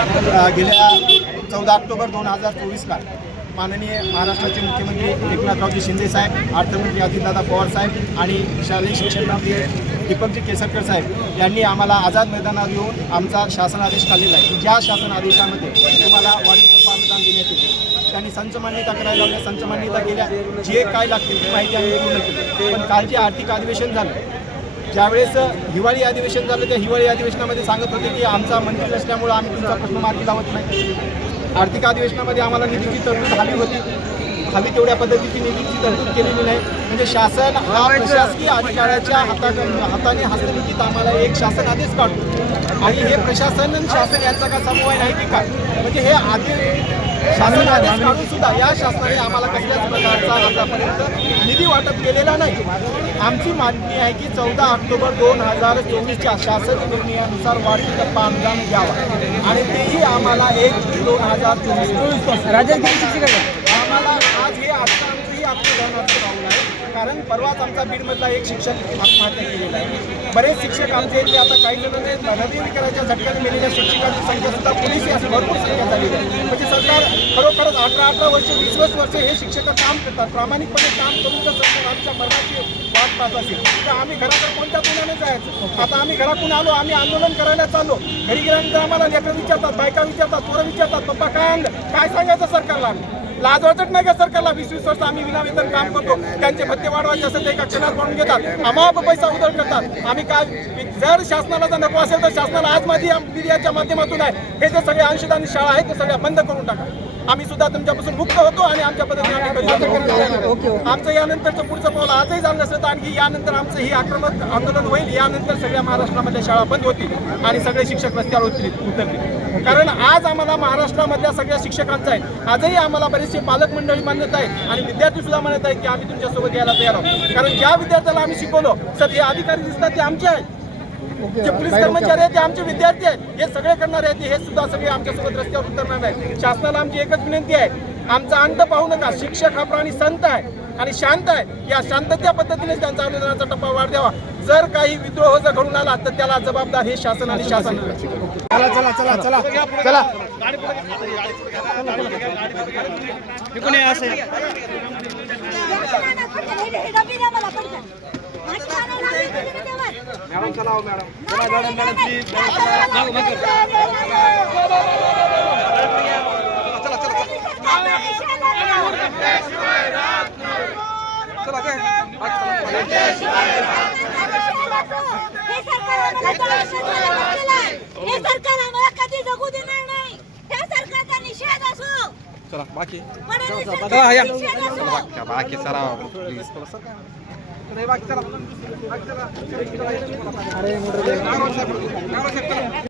गेल्या चौदा ऑक्टोबर दोन हजार चोवीसला माननीय महाराष्ट्राचे मुख्यमंत्री एकनाथरावजी शिंदे साहेब अर्थमंत्री अजितदादा पवार साहेब आणि शालेय शिक्षण मंत्री दीपकजी केसरकर साहेब यांनी आम्हाला आझाद मैदानात येऊन आमचा शासन आदेश काढलेला आहे. ज्या शासन आदेशामध्ये तुम्हाला वाढीव अनुदान देण्यात येते त्यांनी संच मान्यता करायला लावल्या संच मान्यता केल्या जे काय लागतील ती माहिती आम्ही पूर्ण केली. पण काल जे आर्थिक अधिवेशन झालं ज्यावेळेस हिवाळी अधिवेशन झालं त्या हिवाळी अधिवेशनामध्ये सांगत होते की आमचा मंत्री नसल्यामुळं आम्ही तुमचा प्रश्न मार्गी लावत नाही. आर्थिक अधिवेशनामध्ये आम्हाला निधीची तरतूद हवी होती. हवी तेवढ्या पद्धतीची निधीची तरतूद केलेली नाही. म्हणजे शासन हा प्रशासकीय अधिकाऱ्याच्या हाता हाताने हस्तलिखित आम्हाला एक शासन आदेश काढतो. आणि हे प्रशासन आणि शासन यांचा का समन्वय नाही की काय? म्हणजे हे आधी शासन आदेश काढून सुद्धा या शासनाने आम्हाला कसल्याच प्रकारचा आतापर्यंत निधी वाटप केलेला नाही. आमची मागणी आहे की चौदा ऑक्टोबर दोन हजार चोवीसच्या शासन निर्णयानुसार वाढीव टप्पा अनुदान द्यावा. आणि तेही आम्हाला एक जून दोन हजार चोवीस आम्हाला आज हे आजचं आमचं ही आत्मदहनाचं पाऊल आहे. कारण परवाच आमचा बीडमधला एक शिक्षक आत्महत्या केलेला आहे. बरेच शिक्षक आमचे इथे आता काही जण हृदयविकाराच्या झटक्याने मेलेल्या शिक्षकांची संख्या सुद्धा पोलीस याची भरपूर संख्या झालेली आहे. म्हणजे सरकार खरोखरच अठरा अठरा वर्ष वीस वीस वर्ष हे शिक्षक काम करतात. प्रामाणिकपणे काम करून जर सरकार आमच्या मरणाची वाट पाहत असेल तर आम्ही घरात जायचं आता आम्ही घरातून आलो आम्ही आंदोलन करायला चाललो. घरी गेल्यानंतर आम्हाला लेकरं विचारतात बायका विचारतात पोरं विचारतात पप्पा काय आणलं? काय सांगायचं सरकारला आम्ही? लाज वाटत नाही का सरकारला? वीस वीस वर्ष आम्ही विनावेतन काम करतो. त्यांचे भत्ते वाढवायचे असेल ते एका क्षणात म्हणून घेतात. आम्हाला पैसा उदळ करतात. आम्ही काय जर शासनाला जर नको असेल तर शासनाला आज माझी मीडियाच्या माध्यमातून आहे. हे जे सगळे अंशदान शाळा आहेत ते सगळ्या बंद करून टाका. आम्ही सुद्धा तुमच्यापासून मुक्त होतो आणि आमच्या पद्धतीने आम्ही आमचं यानंतरचं पुढचं पाऊल आजही झालं नसलं तर आणखी यानंतर आमचं हे आक्रमक आंदोलन होईल. यानंतर सगळ्या महाराष्ट्रामधल्या शाळा बंद होतील आणि सगळे शिक्षक रस्त्यावर उतरतील. उतरतील. कारण आज आम्हाला महाराष्ट्रामधल्या सगळ्या शिक्षकांचा आहे. आजही आम्हाला बरेचसे पालक मंडळी मानत आहे आणि विद्यार्थी सुद्धा म्हणत आहेत की आम्ही तुमच्यासोबत यायला तयार आहोत. कारण ज्या विद्यार्थ्याला आम्ही शिकवलो सर जे अधिकारी दिसतात ते आमचे आहेत. जे पोलीस कर्मचारी आहेत. ते आमचे विद्यार्थी आहेत. हे सगळे करणारे आहेत. हे सुद्धा सगळे आमच्यासोबत रस्त्यावर उतरणार आहेत. शासनाला आमची एकच विनंती आहे. आमचा अंत पाहू नका. शिक्षक हा प्राणी संत आहे आणि शांत आहे. या शांतत्या पद्धतीने त्यांचा आंदोलनाचा टप्पा वाढ द्यावा. जर काही विद्रोह जर घडून आला तर त्याला जबाबदार हे शासन आणि शासन चला चला चला चला. चला. हो मॅडम मॅडम मॅडम। प्लीज चला चला। चला काय हे सरकार आम्हाला कधी जगू देणार नाही त्या सरकारचा निषेध असो चला बाकी. चला या. चला बाकी प्लीज चला सर नाही बाकी चला चला.